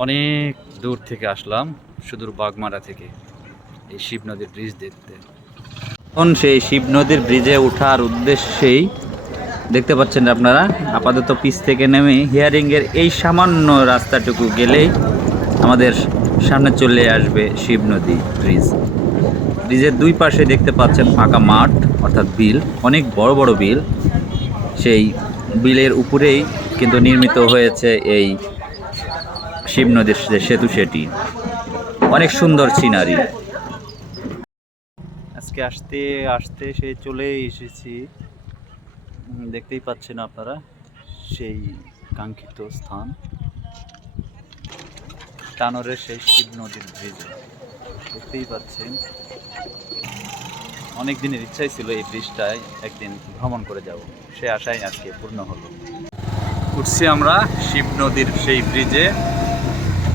অনেক দূর থেকে আসলাম, সুদূর বাগমারা থেকে, এই শিব নদীর ব্রিজ দেখতে। এখন সেই শিব নদীর ব্রিজে ওঠার উদ্দেশ্যেই দেখতে পাচ্ছেন আপনারা, আপাতত পিচ থেকে নেমে হিয়ারিংয়ের এই সামান্য রাস্তাটুকু গেলেই আমাদের সামনে চলে আসবে শিব নদী ব্রিজ ব্রিজের দুই পাশে দেখতে পাচ্ছেন ফাঁকা মাঠ, অর্থাৎ বিল, অনেক বড় বড় বিল। সেই বিলের উপরেই কিন্তু নির্মিত হয়েছে এই শিব নদীর সেতু সেটি। অনেক সুন্দর সিনারি। আজকে আসতে আসতে সে চলে এসেছি। দেখতেই পাচ্ছেন আপনারা সেই কাঙ্ক্ষিত স্থান। টানরের সেই শিব নদীর ব্রিজ দেখতেই পাচ্ছেন। অনেক দিনের ইচ্ছাই ছিল এই ব্রিজটায় একদিন ভ্রমণ করে যাব। সে আশাই আজকে পূর্ণ হলো। উঠছি আমরা শিব নদীর সেই ব্রিজে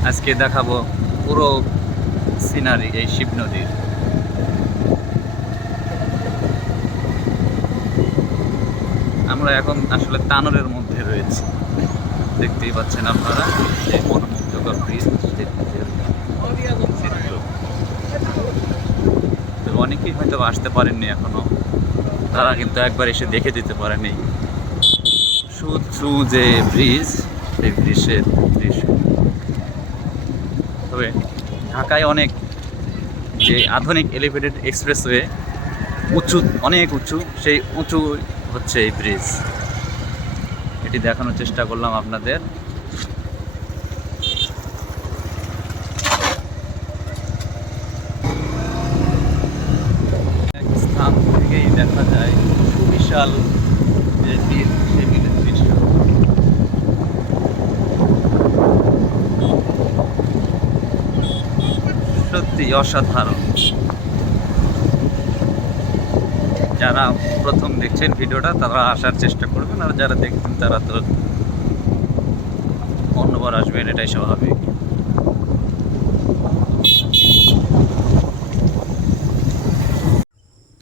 আজকে দেখাবো পুরো সিনারি এই শিব নদীর। আমরা এখন আসলে তানরের মধ্যে রয়েছি। দেখতেই পাচ্ছেন আপনারা, এই মনোমুগ্ধকর ব্রিজ অনেকেই হয়তো আসতে পারেননি এখনও। তারা কিন্তু একবার এসে দেখে যেতে পারেনি। সুচু যে ব্রিজ সেই ব্রিজের দৃশ্য। তবে ঢাকায় অনেক যে আধুনিক এলিভেটেড এক্সপ্রেসওয়ে উঁচু, অনেক উঁচু, সেই উঁচু হচ্ছে এই ব্রিজ। এটি দেখানোর চেষ্টা করলাম আপনাদের। স্থান থেকেই দেখা যায় সুবিশাল যে বিল সেই বিলের দৃশ্য। সত্যি অসাধারণ। যারা প্রথম দেখছেন ভিডিওটা, তারা আসার চেষ্টা করবেন, আর যারা দেখছেন, তারা তো অন্যবার আসবেন, এটাই স্বাভাবিক।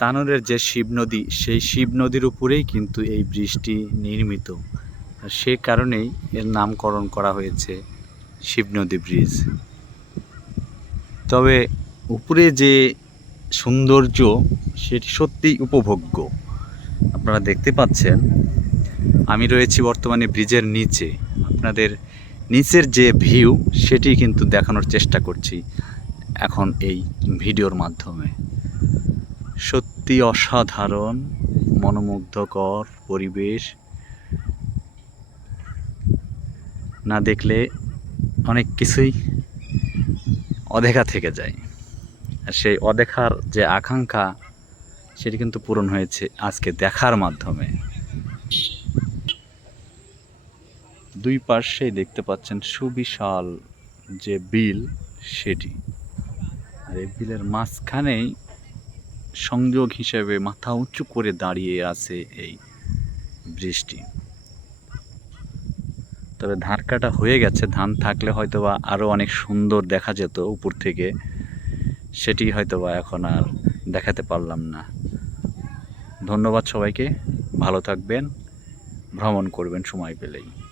তানোরের যে শিব নদী, সেই শিব নদীর উপরেই কিন্তু এই ব্রিজটি নির্মিত। সে কারণেই এর নামকরণ করা হয়েছে শিব নদী ব্রিজ। তবে উপরে যে সৌন্দর্য, সেটি সত্যিই উপভোগ্য। আপনারা দেখতে পাচ্ছেন, আমি রয়েছি বর্তমানে ব্রিজের নিচে। আপনাদের নিচের যে ভিউ, সেটি কিন্তু দেখানোর চেষ্টা করছি এখন এই ভিডিওর মাধ্যমে। সত্যি অসাধারণ, মনোমুগ্ধকর পরিবেশ। না দেখলে অনেক কিছুই অদেখা থেকে যায়। আর সেই অদেখার যে আকাঙ্ক্ষা, সেটি কিন্তু পূরণ হয়েছে আজকে দেখার মাধ্যমে। দুই পাশেই দেখতে পাচ্ছেন সুবিশাল যে বিল, সেটি। আর এই বিলের মাঝখানেই সংযোগ হিসেবে মাথা উঁচু করে দাঁড়িয়ে আছে এই ব্রিজটি। তবে ধান কাটা হয়ে গেছে। ধান থাকলে হয়তো বা আরও অনেক সুন্দর দেখা যেত উপর থেকে। সেটি হয়তো বা এখন আর দেখাতে পারলাম না। ধন্যবাদ সবাইকে। ভালো থাকবেন। ভ্রমণ করবেন সময় পেলেই।